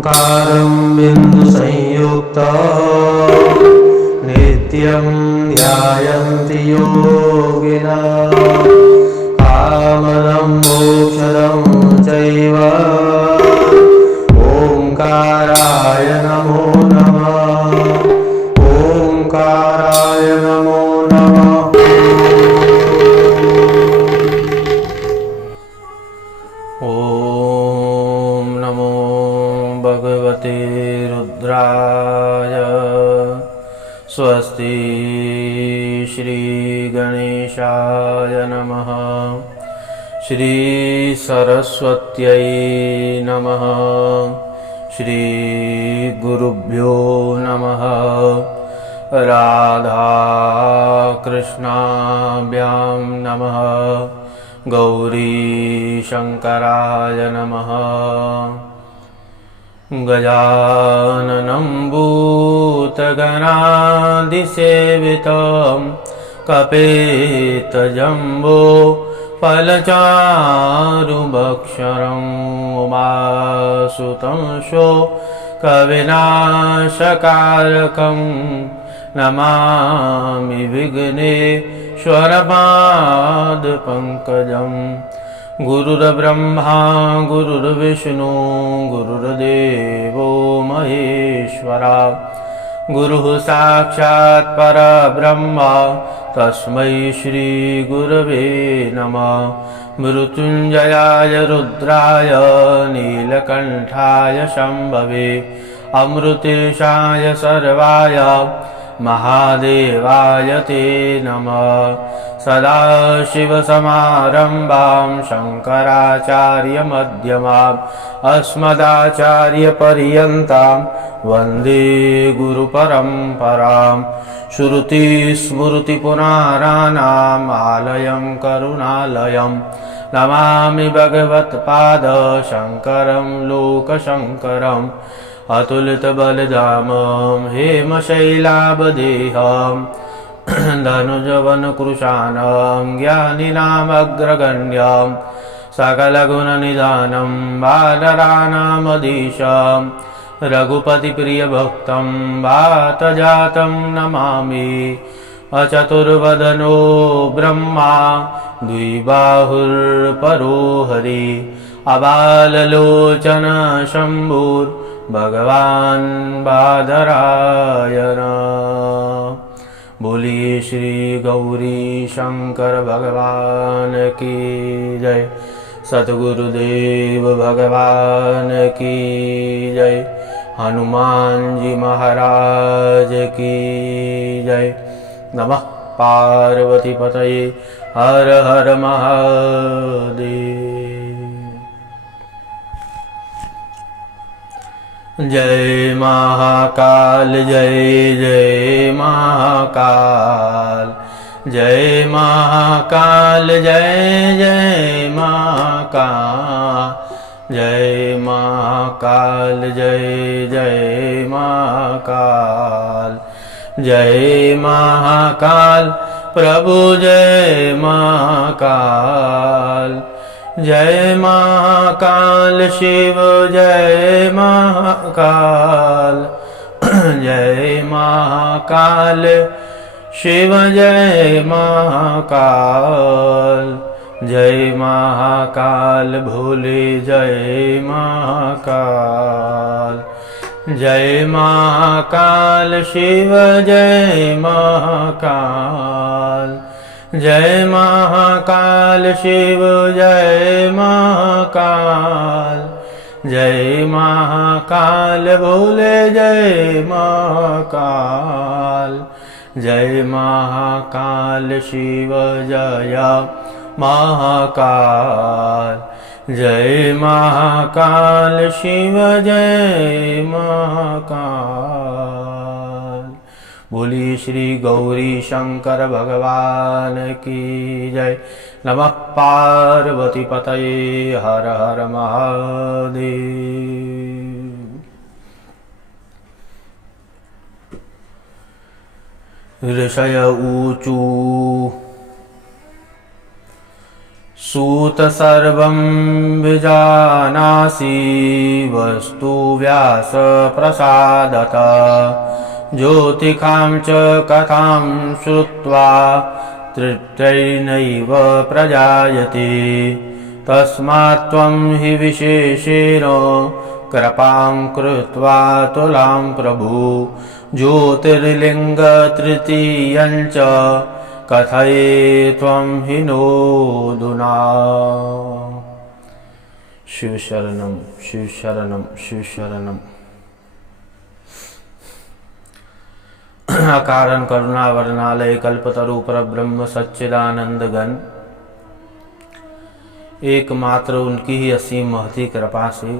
ओंकारं बिन्दुसंयुक्तं नित्यं ध्यायन्ति योगिनः कामदं मोक्षदं चैव ओंकाराय नमो नमः। ओंकाराय नमो नमः। ओम नमो भगवते रुद्राय। स्वस्ति श्री गणेशाय नमः। श्री सरस्वत्यै नमः। श्री गुरुभ्यो नमः। राधा कृष्णाभ्यां नमः। गौरी शंकराय नमः। गजाननं भूतगणादिसेवितं कपितजम्बो फलचारुभक्षरं उमासुतं कविनाशकारकं नमामि विघ्नेश्वरपादपङ्कजं। गुरुर्ब्रह्मा गुरुर्विष्णु गुरुर्देवो महेश्वरा। गुरुः साक्षात् परब्रह्म तस्मै श्री गुरवे नमः। मृत्युञ्जयाय रुद्राय नीलकण्ठाय शम्भवे अमृतेशाय सर्वाय महादेवाय ते नमः। सदाशिवसमारम्भां शङ्कराचार्यमध्यमाम् अस्मदाचार्यपर्यन्तां वन्दे गुरुपरम्पराम्। श्रुतिस्मृतिपुराणानाम् आलयं करुणालयं नमामि भगवत्पादशङ्करं लोकशङ्करम्। अतुलितबलधामं हेमशैलाभदेहं धनुजवनकृशानं ज्ञानिनामग्रगण्यं सकलगुणनिधानं बालरानामधीशं रघुपतिप्रियभक्तं वातजातं नमामि। अचतुर्वदनो ब्रह्मा द्विबाहुर्परो हरि अबाललोचन शम्भुर्भगवान् बादरायण। बोलिए श्री गौरी शंकर भगवान की जय। सतगुरुदेव भगवान की जय। हनुमान जी महाराज की जय। नमः पार्वती पतये हर हर महादेव। जय महाकाल जय जय महाकाल। जय महाकाल जय जय महाकाल। जय महाकाल जय जय महाकाल। जय महाकाल प्रभु जय महाकाल। जय महाकाल शिव जय महाकाल। जय महाकाल शिव जय महाकाल। जय महाकाल भोले जय महाकाल। जय महाकाल शिव जय महाकाल। जय महाकाल शिव जय महाकाल। जय महाकाल भोले जय महाकाल। जय महाकाल शिव जय महाकाल। जय महाकाल शिव जय महाकाल। बोलिए श्री गौरी शंकर भगवान की जय। नमः पार्वती पतये हर हर महादेव। ऋषय ऊचु सूत सर्वं विजानासि वस्तु व्यास प्रसादतः ज्योतिकां च कथां श्रुत्वा तृप्तिर्नैव प्रजायते तस्मात् त्वं हि विशेषेण कृपां कृत्वा तुलां प्रभु ज्योतिर्लिङ्गतृतीयं च कथये त्वं हि नोऽधुना। शिव शरणं शिव शरणं शिव शरणं। अकारण करुणा वर्णालय कल्पतरु परब्रह्म सच्चिदानंद घन, एकमात्र उनकी ही असीम महती कृपा से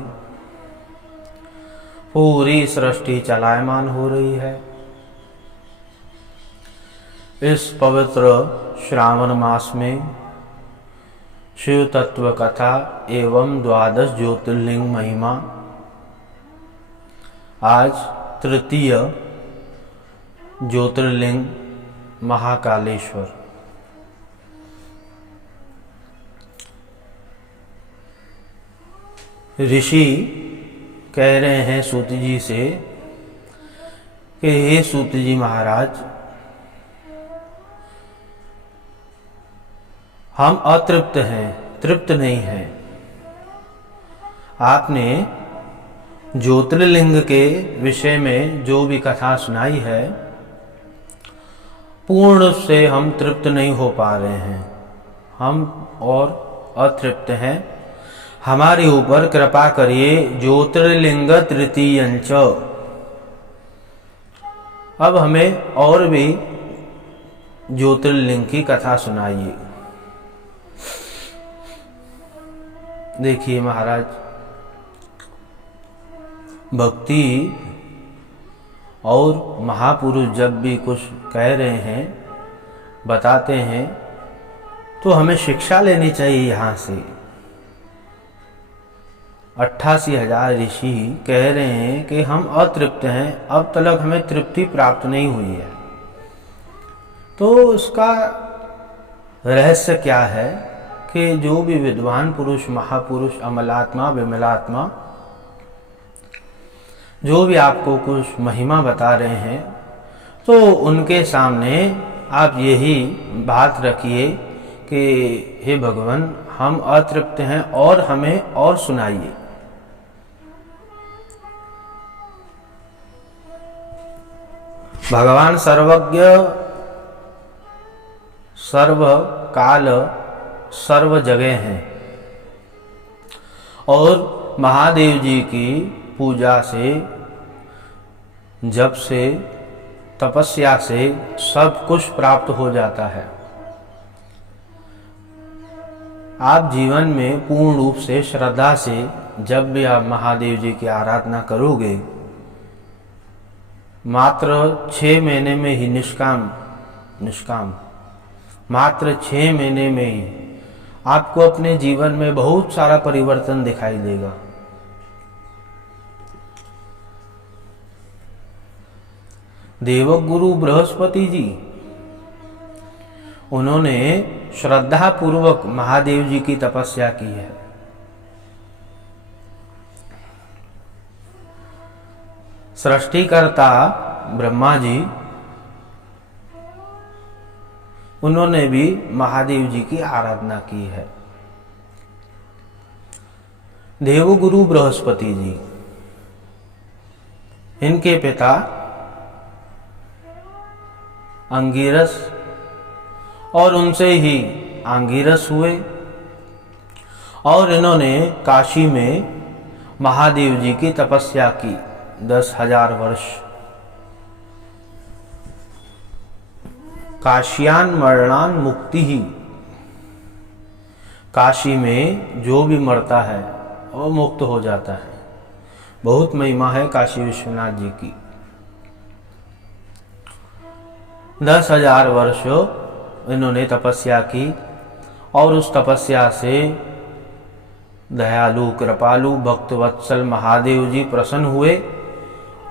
पूरी सृष्टि चलायमान हो रही है। इस पवित्र श्रावण मास में शिव तत्व कथा एवं 12 ज्योतिर्लिंग महिमा। आज तृतीय ज्योतिर्लिंग महाकालेश्वर। ऋषि कह रहे हैं सूत जी से कि हे सूत जी महाराज, हम अतृप्त हैं, तृप्त नहीं हैं। आपने ज्योतिर्लिंग के विषय में जो भी कथा सुनाई है, पूर्ण से हम तृप्त नहीं हो पा रहे हैं, हम और अतृप्त हैं। हमारे ऊपर कृपा करिए। ज्योतिर्लिंग तृतीयंच, अब हमें और भी ज्योतिर्लिंग की कथा सुनाइए। देखिए महाराज, भक्ति और महापुरुष जब भी कुछ कह रहे हैं, बताते हैं, तो हमें शिक्षा लेनी चाहिए। यहाँ से 88,000 ऋषि कह रहे हैं कि हम अतृप्त हैं, अब तक हमें तृप्ति प्राप्त नहीं हुई है। तो इसका रहस्य क्या है कि जो भी विद्वान पुरुष, महापुरुष, अमलात्मा, विमलात्मा जो भी आपको कुछ महिमा बता रहे हैं, तो उनके सामने आप यही बात रखिए कि हे भगवान, हम अतृप्त हैं और हमें और सुनाइए। भगवान सर्वज्ञ, सर्व काल, सर्व जगह हैं और महादेव जी की पूजा से, जप से, तपस्या से सब कुछ प्राप्त हो जाता है। आप जीवन में पूर्ण रूप से श्रद्धा से जब भी आप महादेव जी की आराधना करोगे, मात्र 6 महीने में ही निष्काम मात्र 6 महीने में ही आपको अपने जीवन में बहुत सारा परिवर्तन दिखाई देगा। देवगुरु बृहस्पति जी, उन्होंने श्रद्धा पूर्वक महादेव जी की तपस्या की है। सृष्टिकर्ता ब्रह्मा जी, उन्होंने भी महादेव जी की आराधना की है। देवगुरु बृहस्पति जी, इनके पिता अंगिरस और उनसे ही आंगिरस हुए और इन्होंने काशी में महादेव जी की तपस्या की 10,000 वर्ष। काशियान मरणान मुक्ति ही, काशी में जो भी मरता है वो मुक्त हो जाता है। बहुत महिमा है काशी विश्वनाथ जी की। 10,000 वर्ष इन्होंने तपस्या की और उस तपस्या से दयालु, कृपालु, भक्तवत्सल महादेव जी प्रसन्न हुए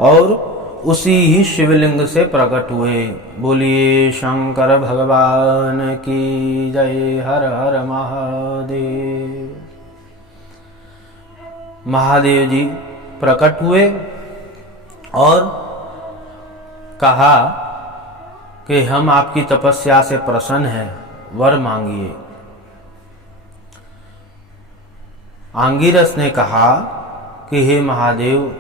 और उसी ही शिवलिंग से प्रकट हुए। बोलिए शंकर भगवान की जय। हर हर महादेव। महादेव जी प्रकट हुए और कहा कि हम आपकी तपस्या से प्रसन्न हैं, वर मांगिए। आंगिरस ने कहा कि हे महादेव,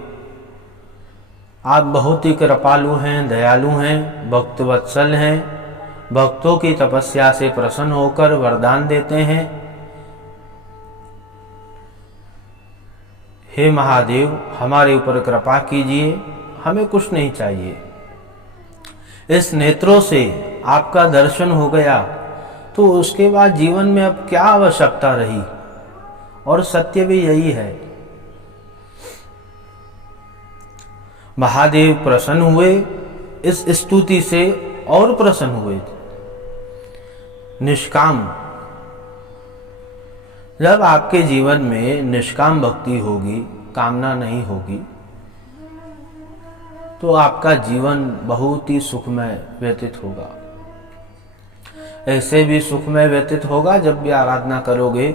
आप बहुत ही कृपालु हैं, दयालु हैं, भक्त वत्सल हैं, भक्तों की तपस्या से प्रसन्न होकर वरदान देते हैं। हे महादेव, हमारे ऊपर कृपा कीजिए, हमें कुछ नहीं चाहिए। इस नेत्रों से आपका दर्शन हो गया तो उसके बाद जीवन में अब क्या आवश्यकता रही। और सत्य भी यही है। महादेव प्रसन्न हुए, इस स्तुति से और प्रसन्न हुए। निष्काम, जब आपके जीवन में निष्काम भक्ति होगी, कामना नहीं होगी, तो आपका जीवन बहुत ही सुखमय व्यतीत होगा। ऐसे भी सुखमय व्यतीत होगा जब भी आराधना करोगे,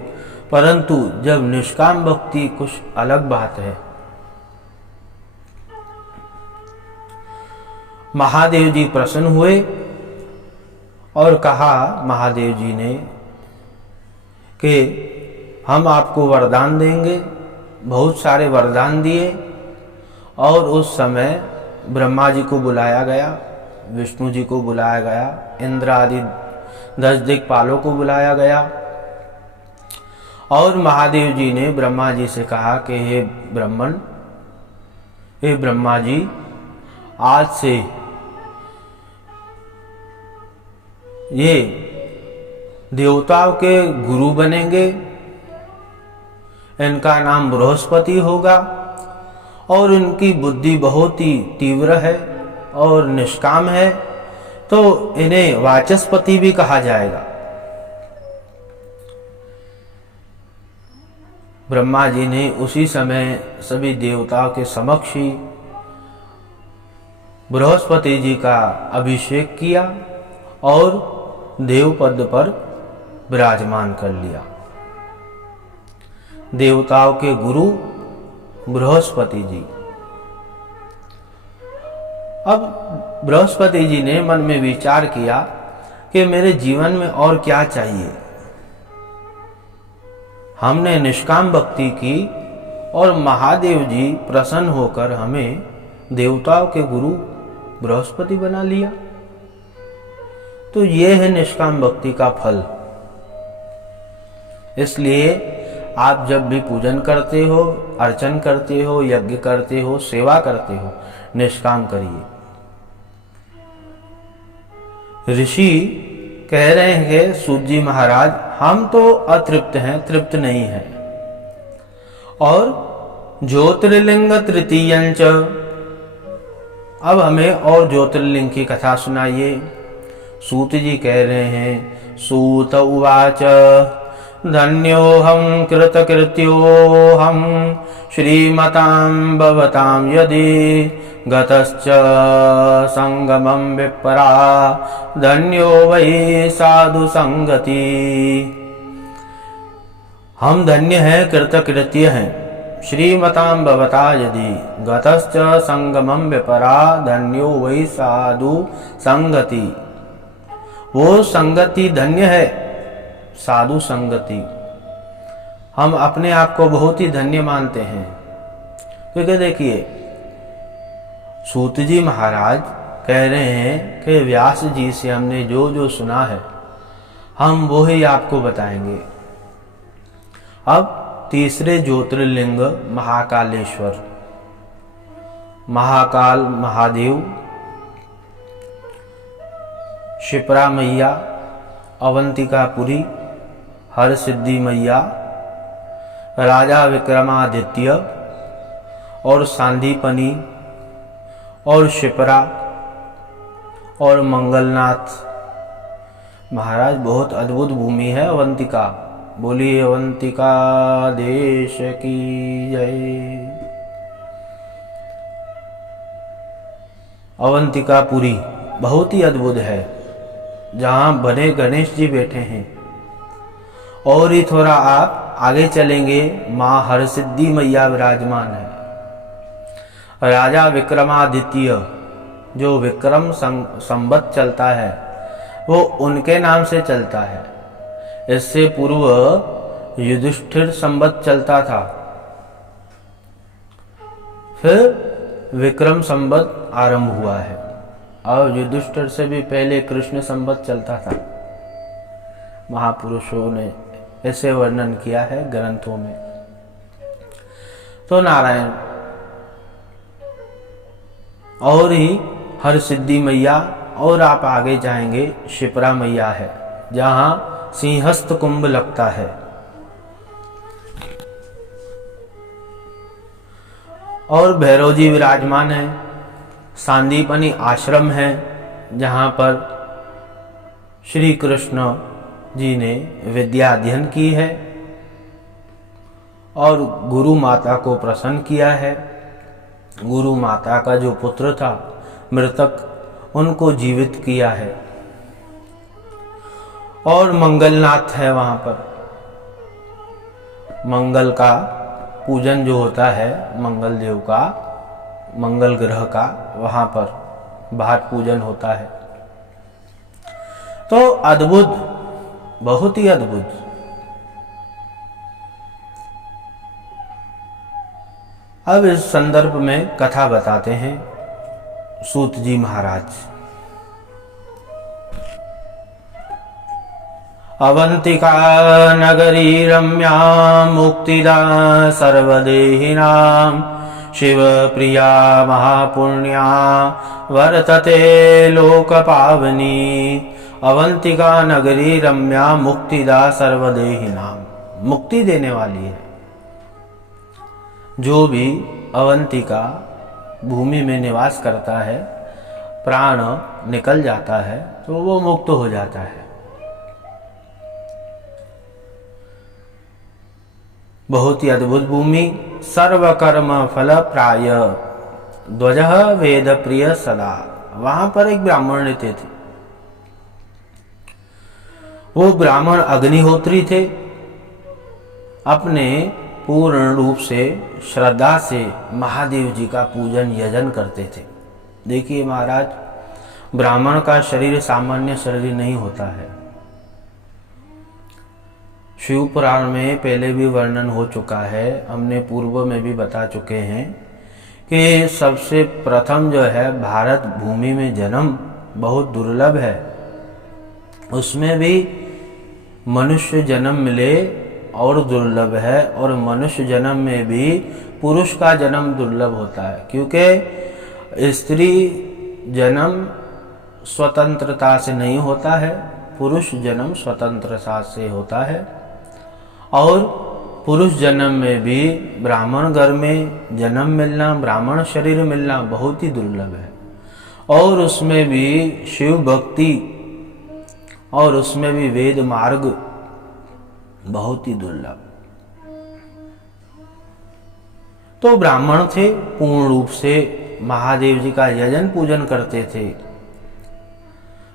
परंतु जब निष्काम भक्ति कुछ अलग बात है। महादेव जी प्रसन्न हुए और कहा महादेव जी ने कि हम आपको वरदान देंगे। बहुत सारे वरदान दिए और उस समय ब्रह्मा जी को बुलाया गया, विष्णु जी को बुलाया गया, इंद्र आदि 10 दिक्पालों को बुलाया गया और महादेव जी ने ब्रह्मा जी से कहा कि हे ब्रह्मन, हे ब्रह्मा जी, आज से ये देवताओं के गुरु बनेंगे, इनका नाम बृहस्पति होगा और इनकी बुद्धि बहुत ही तीव्र है और निष्काम है, तो इन्हें वाचस्पति भी कहा जाएगा। ब्रह्मा जी ने उसी समय सभी देवताओं के समक्ष ही बृहस्पति जी का अभिषेक किया और देवपद पर विराजमान कर लिया। देवताओं के गुरु बृहस्पति जी। अब बृहस्पति जी ने मन में विचार किया कि मेरे जीवन में और क्या चाहिए। हमने निष्काम भक्ति की और महादेव जी प्रसन्न होकर हमें देवताओं के गुरु बृहस्पति बना लिया। तो ये है निष्काम भक्ति का फल। इसलिए आप जब भी पूजन करते हो, अर्चन करते हो, यज्ञ करते हो, सेवा करते हो, निष्काम करिए। ऋषि कह रहे हैं सूत जी महाराज, हम तो अतृप्त हैं, तृप्त नहीं हैं। और ज्योतिर्लिंग तृतीयंच, अब हमें और ज्योतिर्लिंग की कथा सुनाइए। सूत जी कह रहे हैं, सूत उवाच धन्योऽहं कृतकृत्योऽहं श्रीमतां भवतां यदि गतश्च संगमं विप्रा धन्यो वै साधु संगति। हम धन्य हैं, कृतकृत्य हैं। श्रीमतां भवता यदि गतश्च संगमं विप्रा धन्यो वै साधु संगति। वो संगति धन्य है, साधु संगति। हम अपने आप को बहुत ही धन्य मानते हैं, क्योंकि देखिए सूत जी महाराज कह रहे हैं कि व्यास जी से हमने जो जो सुना है हम वो ही आपको बताएंगे। अब तीसरे ज्योतिर्लिंग महाकालेश्वर, महाकाल महादेव, शिप्रा मैया, अवंतिकापुरी, हर सिद्धि मैया, राजा विक्रमादित्य और सांदीपनी और शिप्रा और मंगलनाथ महाराज। बहुत अद्भुत भूमि है अवंतिका। बोलिए अवंतिका देश की जय। अवंतिकापुरी बहुत ही अद्भुत है, जहाँ बने गणेश जी बैठे हैं। और ही थोड़ा आप आगे चलेंगे, माँ हरसिद्धि मैया विराजमान है। राजा विक्रमादित्य जो विक्रम संवत चलता है वो उनके नाम से चलता है। इससे पूर्व युधिष्ठिर संवत चलता था, फिर विक्रम संवत आरंभ हुआ है, और युधिष्ठिर से भी पहले कृष्ण संवत चलता था। महापुरुषों ने ऐसे वर्णन किया है ग्रंथों में। तो नारायण और ही हरसिद्धि मैया, और आप आगे जाएंगे शिप्रा मैया है, जहां सिंहस्थ कुंभ लगता है। और भैरव जी विराजमान है। सांदीपनी आश्रम है, जहां पर श्री कृष्ण जी ने विद्या अध्ययन की है और गुरु माता को प्रसन्न किया है। गुरु माता का जो पुत्र था मृतक, उनको जीवित किया है। और मंगलनाथ है वहां पर। मंगल का पूजन जो होता है, मंगल देव का, मंगल ग्रह का, वहां पर बाहर पूजन होता है। तो अद्भुत, बहुत ही अद्भुत। अब इस संदर्भ में कथा बताते हैं सूत जी महाराज। अवंतिका नगरी रम्या मुक्तिदा सर्वदेहिनां शिव प्रिया महापुण्या वर्तते लोक पावनी। अवंतिका नगरी रम्या मुक्तिदा सर्वदेहिनां, मुक्ति देने वाली है। जो भी अवंतिका भूमि में निवास करता है, प्राण निकल जाता है तो वो मुक्त हो जाता है। बहुत ही अद्भुत भूमि। सर्वकर्म फल प्राय ध्वज वेद प्रिय सदा। वहां पर एक ब्राह्मण रहते थे। वो ब्राह्मण अग्निहोत्री थे। अपने पूर्ण रूप से श्रद्धा से महादेव जी का पूजन यजन करते थे। देखिए महाराज, ब्राह्मण का शरीर सामान्य शरीर नहीं होता है। शिव पुराण में पहले भी वर्णन हो चुका है, हमने पूर्व में भी बता चुके हैं कि सबसे प्रथम जो है भारत भूमि में जन्म बहुत दुर्लभ है। उसमें भी मनुष्य जन्म मिले और दुर्लभ है, और मनुष्य जन्म में भी पुरुष का जन्म दुर्लभ होता है, क्योंकि स्त्री जन्म स्वतंत्रता से नहीं होता है, पुरुष जन्म स्वतंत्रता से होता है। और पुरुष जन्म में भी ब्राह्मण घर में जन्म मिलना, ब्राह्मण शरीर मिलना बहुत ही दुर्लभ है। और उसमें भी शिव भक्ति, और उसमें भी वेद मार्ग बहुत ही दुर्लभ। तो ब्राह्मण थे, पूर्ण रूप से महादेव जी का यजन पूजन करते थे।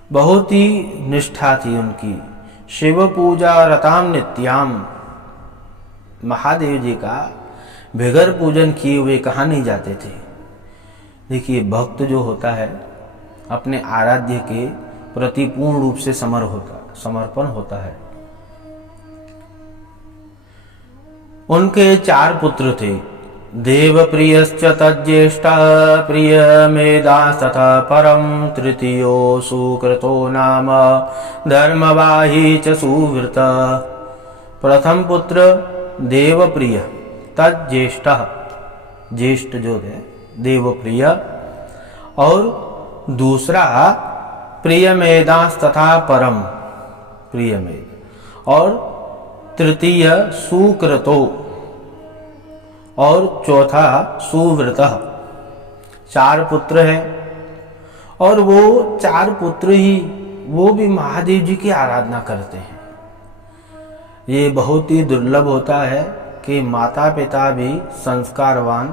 बहुत ही निष्ठा थी उनकी। शिव पूजा रताम नित्याम। महादेव जी का बगैर पूजन किए हुए कहाँ नहीं जाते थे। देखिए, भक्त जो होता है अपने आराध्य के प्रति पूर्ण रूप से समर्पण होता है। उनके 4 पुत्र थे। देव प्रियश्च तज्ज्येष्ठ प्रिय मेधास्तथा परम तृतीयो सुकृतो नाम धर्मवाही च सुवृत। प्रथम पुत्र देवप्रिय, तज्ज्येष्ठ, ज्येष्ठ जो है देवप्रिय, और दूसरा प्रियमेदांस तथा परम प्रियमेद, और तृतीय सुकृतो, और चौथा सुव्रत। 4 पुत्र हैं, और वो 4 पुत्र ही वो भी महादेव जी की आराधना करते हैं। ये बहुत ही दुर्लभ होता है कि माता पिता भी संस्कारवान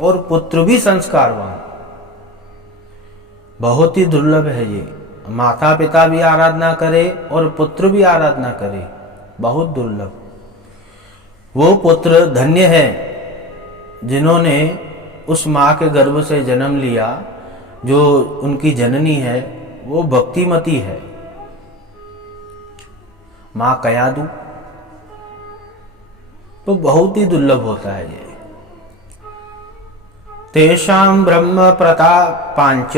और पुत्र भी संस्कारवान। बहुत ही दुर्लभ है ये। माता पिता भी आराधना करे और पुत्र भी आराधना करे, बहुत दुर्लभ। वो पुत्र धन्य है जिन्होंने उस माँ के गर्भ से जन्म लिया, जो उनकी जननी है वो भक्तिमती है, माँ कयादु। तो बहुत ही दुर्लभ होता है ये। तेषां ब्रह्म प्रतापांच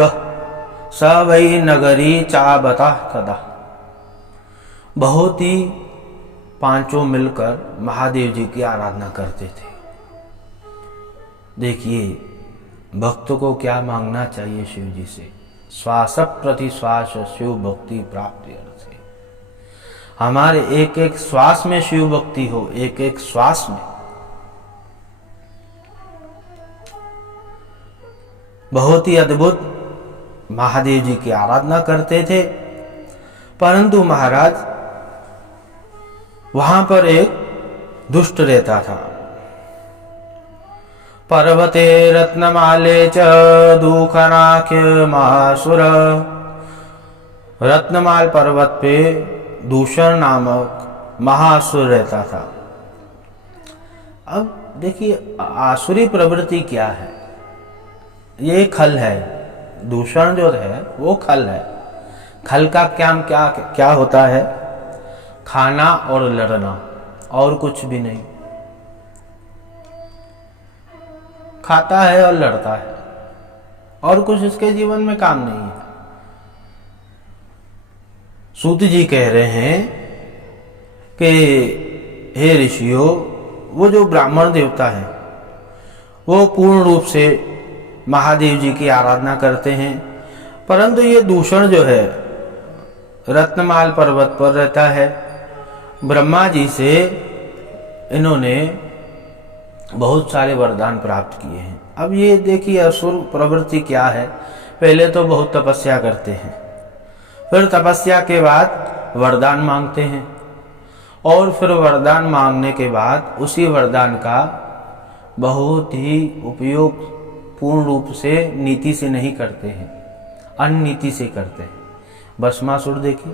स वै नगरी चाबता तदा। बहुत ही पांचों मिलकर महादेव जी की आराधना करते थे। देखिए भक्त को क्या मांगना चाहिए शिव जी से, श्वास प्रति श्वास शिव भक्ति प्राप्ति अर्थ है। हमारे एक एक श्वास में शिव भक्ति हो, एक एक श्वास में। बहुत ही अद्भुत महादेव जी की आराधना करते थे। परंतु महाराज वहां पर एक दुष्ट रहता था। पर्वते रत्नमाले च दूखनाख्य मासुर। रत्नमाल पर्वत पे दूषण नामक महासुर रहता था। अब देखिए आसुरी प्रवृत्ति क्या है, ये खल है। दूषण जो है वो खल है। खल का क्या होता है, खाना और लड़ना, और कुछ भी नहीं। खाता है और लड़ता है, और कुछ इसके जीवन में काम नहीं है। सूत जी कह रहे हैं कि हे ऋषियों, वो जो ब्राह्मण देवता है वो पूर्ण रूप से महादेव जी की आराधना करते हैं, परंतु ये दूषण जो है रत्नमाल पर्वत पर रहता है। ब्रह्मा जी से इन्होंने बहुत सारे वरदान प्राप्त किए हैं। अब ये देखिए असुर प्रवृत्ति क्या है, पहले तो बहुत तपस्या करते हैं, फिर तपस्या के बाद वरदान मांगते हैं, और फिर वरदान मांगने के बाद उसी वरदान का बहुत ही उपयोग पूर्ण रूप से नीति से नहीं करते हैं, अननीति से करते हैं। भस्मासुर देखिए,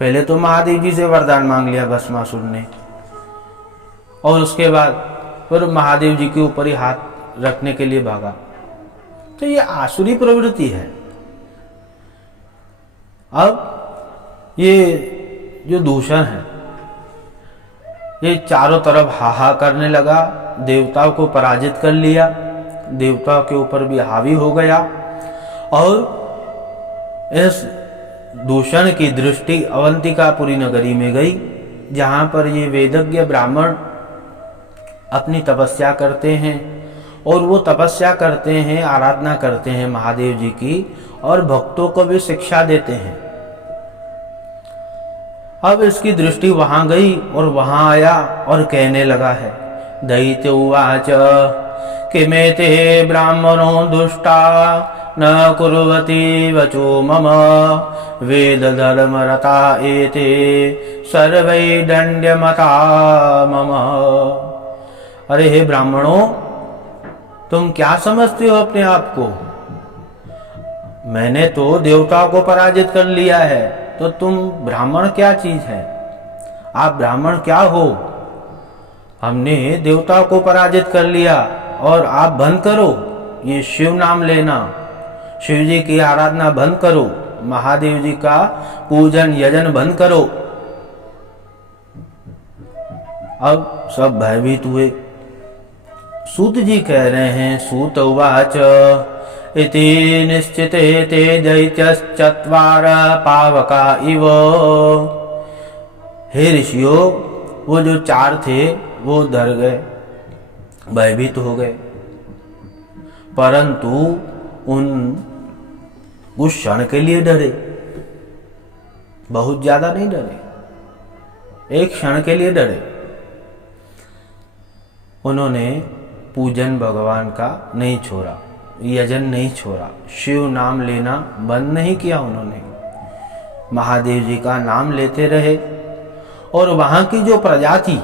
पहले तो महादेव जी से वरदान मांग लिया भस्मासुर ने, और उसके बाद फिर महादेव जी के ऊपर ही हाथ रखने के लिए भागा। तो ये आसुरी प्रवृत्ति है। अब ये जो दूषण है ये चारों तरफ हाहा करने लगा, देवताओं को पराजित कर लिया, देवताओं के ऊपर भी हावी हो गया। और इस दूषण की दृष्टि अवंतिकापुरी नगरी में गई, जहां पर ये वेदज्ञ ब्राह्मण अपनी तपस्या करते हैं, और वो तपस्या करते हैं, आराधना करते हैं महादेव जी की, और भक्तों को भी शिक्षा देते हैं। अब इसकी दृष्टि वहां गई और वहां आया और कहने लगा है, दैत्य उवाच किमेते ब्राह्मणो दुष्टा न कुर्वति वचो मम वेद धर्म रता एते सर्वै दंड्यमता मम। अरे हे ब्राह्मणों, तुम क्या समझते हो अपने आप को? मैंने तो देवताओं को पराजित कर लिया है, तो तुम ब्राह्मण क्या चीज है? आप ब्राह्मण क्या हो? हमने देवताओं को पराजित कर लिया, और आप बंद करो ये शिव नाम लेना, शिव जी की आराधना बंद करो, महादेव जी का पूजन यजन बंद करो। अब सब भयभीत हुए। सूत जी कह रहे हैं, सूत उवाच इति निश्चिते ते दैत्यश्चत्वार पावका इव। हे ऋषियों, वो जो चार थे वो डर गए, भयभीत हो गए, परंतु उस क्षण के लिए डरे, बहुत ज्यादा नहीं डरे, एक क्षण के लिए डरे। उन्होंने पूजन भगवान का नहीं छोड़ा, यजन नहीं छोड़ा, शिव नाम लेना बंद नहीं किया उन्होंने, महादेव जी का नाम लेते रहे। और वहां की जो प्रजा थी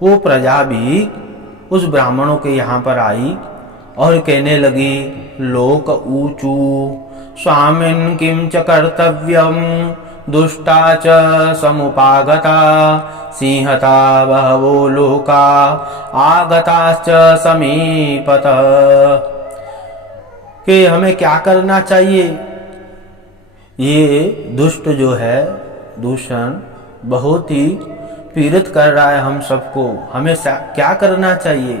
वो प्रजा भी उस ब्राह्मणों के यहाँ पर आई और कहने लगी, लोक ऊचू स्वामिन् किं च कर्तव्यं दुष्टा च समुपागता सिंहता बहवो लोका आगताश्च समीपतः। कि हमें क्या करना चाहिए? ये दुष्ट जो है दूषण बहुत ही पीड़ित कर रहा है हम सबको, हमें क्या करना चाहिए?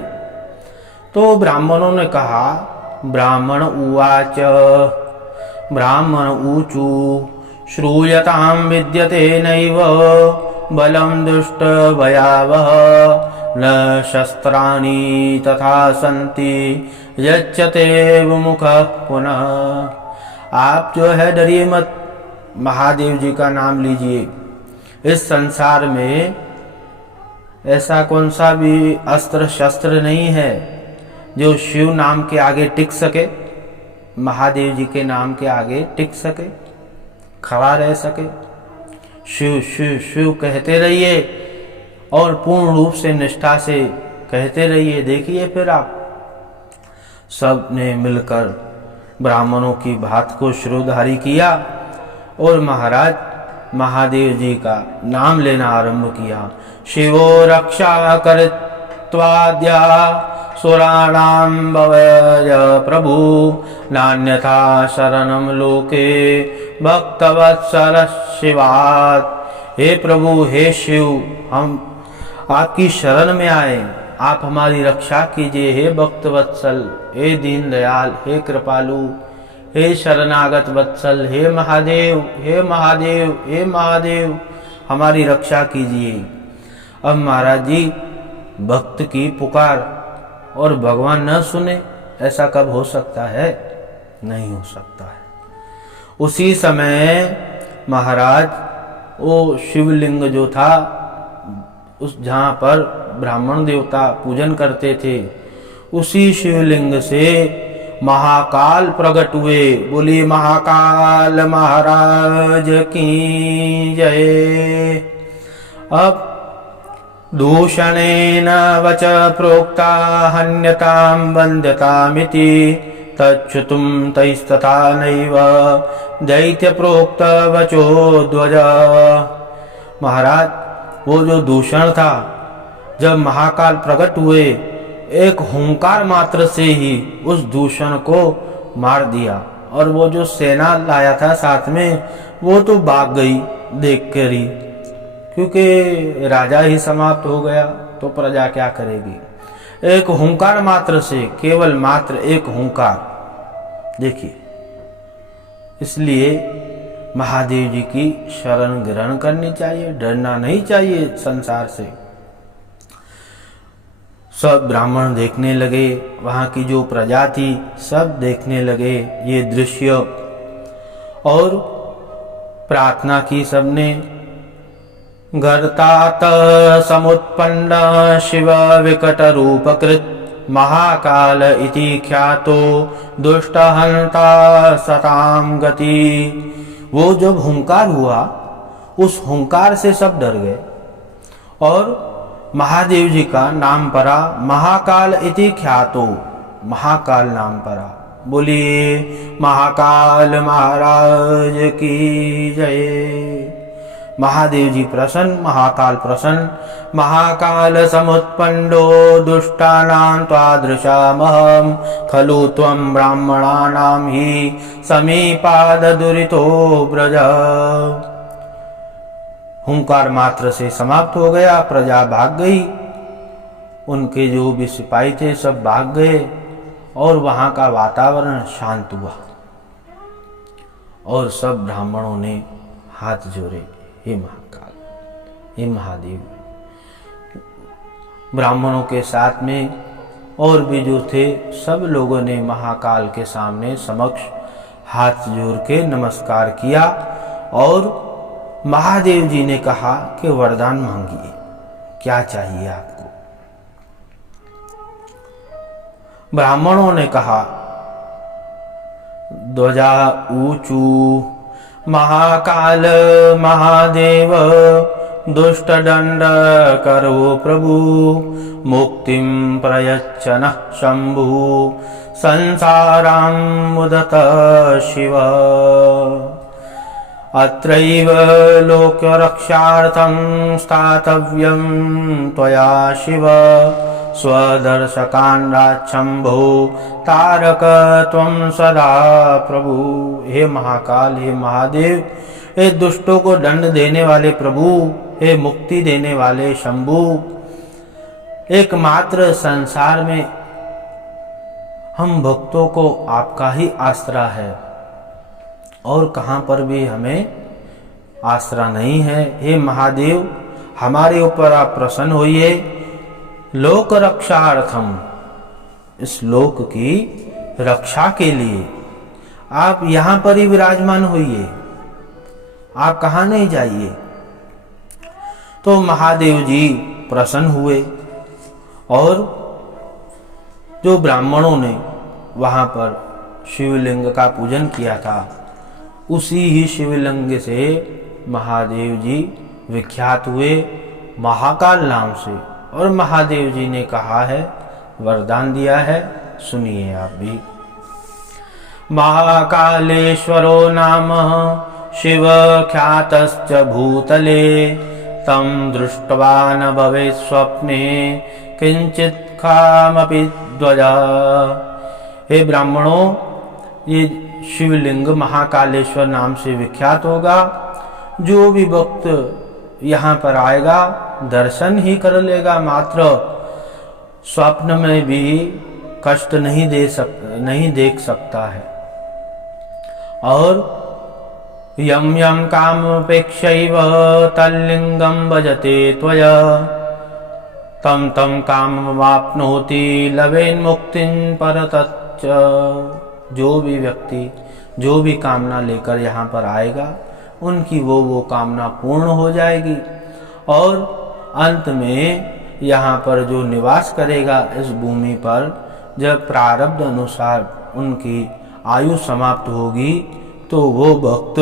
तो ब्राह्मणों ने कहा, ब्राह्मण उवाच ब्राह्मण ऊचु श्रूयतां विद्यते नैव बलं दुष्ट भयावह न शस्त्राणि तथा सन्ति यच्यते मुखः पुनः। आप जो है डरिए मत, महादेव जी का नाम लीजिए। इस संसार में ऐसा कौन सा भी अस्त्र शस्त्र नहीं है जो शिव नाम के आगे टिक सके, महादेव जी के नाम के आगे टिक सके, खड़ा रह सके। शिव शिव शिव कहते रहिए और पूर्ण रूप से निष्ठा से कहते रहिए। देखिए फिर आप सब ने मिलकर ब्राह्मणों की बात को शिरोधारी किया और महाराज महादेव जी का नाम लेना आरंभ किया। शिवो रक्षा कृत्वाद्या सुराणां भवय प्रभु नान्यथा शरणं लोके भक्तवत्सल शिवात्। हे प्रभु, हे शिव, हम आपकी शरण में आए, आप हमारी रक्षा कीजिए। हे भक्तवत्सल, हे दीन दयाल, हे कृपालु, हे शरणागत वत्सल, हे महादेव, हे महादेव, हे महादेव, हमारी रक्षा कीजिए। अब महाराज जी, भक्त की पुकार और भगवान न सुने, ऐसा कब हो सकता है? नहीं हो सकता है। उसी समय महाराज वो शिवलिंग जो था, उस जहाँ पर ब्राह्मण देवता पूजन करते थे, उसी शिवलिंग से महाकाल प्रकट हुए। बोली महाकाल महाराज की जय। अब दूषणेन वच प्रोक्ता हन्यतां वन्द्यतामिति तच्छ्रुतुं तैस्तथा नैव दैत्य प्रोक्त वचो ध्वज। महाराज, वो जो दूषण था, जब महाकाल प्रकट हुए, एक हुंकार मात्र से ही उस दूषण को मार दिया। और वो जो सेना लाया था साथ में, वो तो भाग गई देख कर ही, क्योंकि राजा ही समाप्त हो गया तो प्रजा क्या करेगी। एक हुंकार मात्र से, केवल मात्र एक हुंकार, देखिए। इसलिए महादेव जी की शरण ग्रहण करनी चाहिए, डरना नहीं चाहिए संसार से। सब ब्राह्मण देखने लगे, वहाँ की जो प्रजा थी सब देखने लगे ये दृश्य, और प्रार्थना की सबने। गर्तात समुत्पन्न शिव विकट रूपकृत महाकाल इति ख्यातो दुष्टहंता सताम गति। वो जब हुंकार हुआ, उस हुंकार से सब डर गए और महादेव जी का नाम पड़ा महाकाल इति ख्यातो, महाकाल नाम पड़ा। बोलिए महाकाल महाराज की जय। महादेव जी प्रसन्न, महाकाल प्रसन्न। महाकाल समुत्पन्नो दुष्टानां त्वादृशामहं खलु त्वं ब्राह्मणानां हि समीपाद दुरितो ब्रज। हुंकार मात्र से समाप्त हो गया, प्रजा भाग गई, उनके जो भी सिपाही थे सब भाग गए और वहां का वातावरण शांत हुआ। और सब ब्राह्मणों ने हाथ जोड़े, हे महाकाल, हे महादेव। ब्राह्मणों के साथ में और भी जो थे सब लोगों ने महाकाल के सामने समक्ष हाथ जोड़ के नमस्कार किया और महादेव जी ने कहा कि वरदान मांगिए, क्या चाहिए आपको। ब्राह्मणों ने कहा, ध्वजा ऊंचू महाकाल महादेव दुष्ट दंड करो प्रभु, मुक्तिं प्रयच्छनः शंभु, संसारां मुदत शिव। अत्रैव लोकरक्षार्थं स्थातव्यं त्वया शिव, स्वदर्शकान् राजशंभो तारक त्वं सदा प्रभु। हे महाकाल, हे महादेव, हे दुष्टों को दंड देने वाले प्रभु, हे मुक्ति देने वाले शंभु, एकमात्र संसार में हम भक्तों को आपका ही आसरा है और कहाँ पर भी हमें आसरा नहीं है। हे महादेव, हमारे ऊपर आप प्रसन्न होइए। लोक रक्षार्थम, इस लोक की रक्षा के लिए आप यहाँ पर ही विराजमान होइए, आप कहाँ नहीं जाइए। तो महादेव जी प्रसन्न हुए और जो ब्राह्मणों ने वहाँ पर शिवलिंग का पूजन किया था, उसी ही शिवलिंग से महादेव जी विख्यात हुए महाकाल नाम से। और महादेव जी ने कहा है, वरदान दिया है, सुनिए आप भी। महाकालेश्वरो नाम शिव ख्यातश्च भूतले, तं दृष्ट्वा न भवेत् स्वप्ने किंचित कामपि ध्वजा। हे ब्राह्मणों, ये शिवलिंग महाकालेश्वर नाम से विख्यात होगा। जो भी भक्त यहाँ पर आएगा दर्शन ही कर लेगा, मात्र स्वप्न में भी कष्ट नहीं देख सकता है। और यम यम कामपेक्षैव तल्लिंगम भजते त्वया, तम तम कामवाप्नोति लवेन मुक्तिं परतच्च। जो भी व्यक्ति जो भी कामना लेकर यहाँ पर आएगा, उनकी वो कामना पूर्ण हो जाएगी और अंत में यहाँ पर जो निवास करेगा इस भूमि पर, जब प्रारब्ध अनुसार उनकी आयु समाप्त होगी तो वो भक्त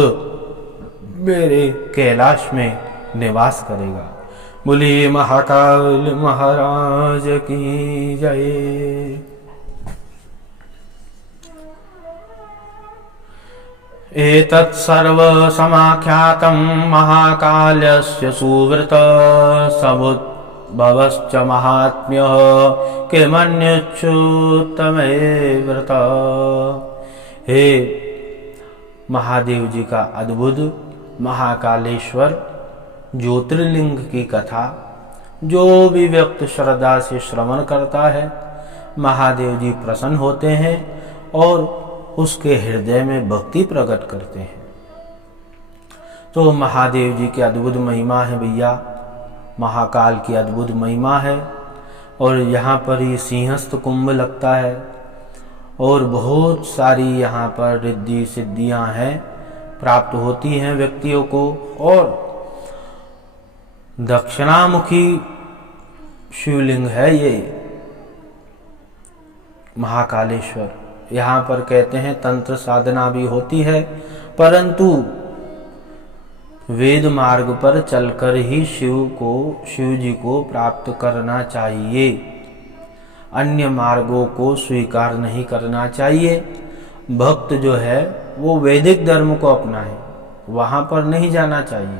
मेरे कैलाश में निवास करेगा। बोलिए महाकाल महाराज की जय। एतत् सर्व समाख्यातं महाकालस्य सुव्रत, समुद्भवश्च महात्म्यः किमन्योच्युतमे व्रत। हे महादेव जी का अद्भुत महाकालेश्वर ज्योतिर्लिंग की कथा जो भी व्यक्ति श्रद्धा से श्रवण करता है, महादेव जी प्रसन्न होते हैं और उसके हृदय में भक्ति प्रकट करते हैं। तो महादेव जी की अद्भुत महिमा है भैया, महाकाल की अद्भुत महिमा है। और यहाँ पर ही सिंहस्थ कुंभ लगता है और बहुत सारी यहाँ पर रिद्धि सिद्धियाँ हैं, प्राप्त होती हैं व्यक्तियों को। और दक्षिणामुखी शिवलिंग है ये महाकालेश्वर। यहाँ पर कहते हैं तंत्र साधना भी होती है, परंतु वेद मार्ग पर चलकर ही शिव जी को प्राप्त करना चाहिए। अन्य मार्गों को स्वीकार नहीं करना चाहिए। भक्त जो है वो वैदिक धर्म को अपनाए, वहाँ पर नहीं जाना चाहिए।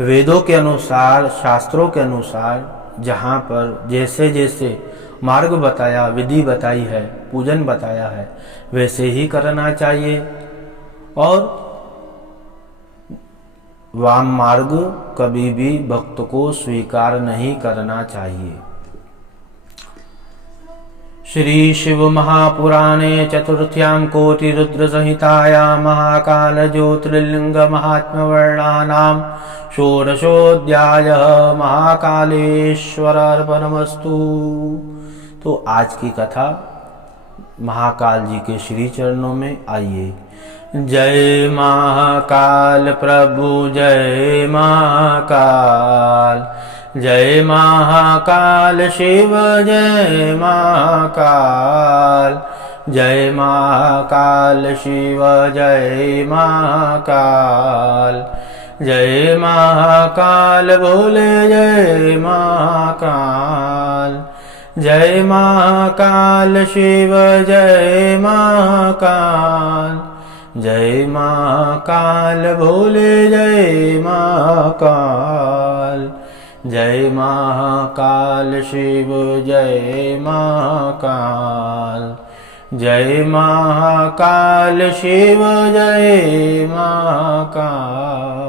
वेदों के अनुसार, शास्त्रों के अनुसार जहाँ पर जैसे जैसे मार्ग बताया, विधि बताई है, पूजन बताया है, वैसे ही करना चाहिए। और वाम मार्ग कभी भी भक्त को स्वीकार नहीं करना चाहिए। श्री शिव महापुराणे चतुर्थ्यां कोटि रुद्र संहितायां महाकाल ज्योतिर्लिंग महात्म्य वर्णनानां षोडशोऽध्यायः महाकालेश्वर अर्पणमस्तु। तो आज की कथा महाकाल जी के श्री चरणों में आइए। जय महाकाल प्रभु, जय महाकाल, जय महाकाल शिव, जय महाकाल, जय महाकाल शिव, जय महाकाल, जय महाकाल भोले जय महाकाल, जय महाकाल शिव जय महाकाल, जय महाकाल भोले जय महाकाल, जय महाकाल शिव जय महाकाल, जय महाकाल शिव जय महाकाल।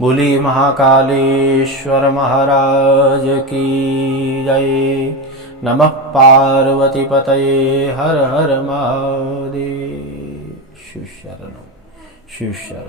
बोली महाकालेश्वर महाराज की जय। नमः पार्वती पतये हर हर महादेव। शिव शरणं शिव शरणं।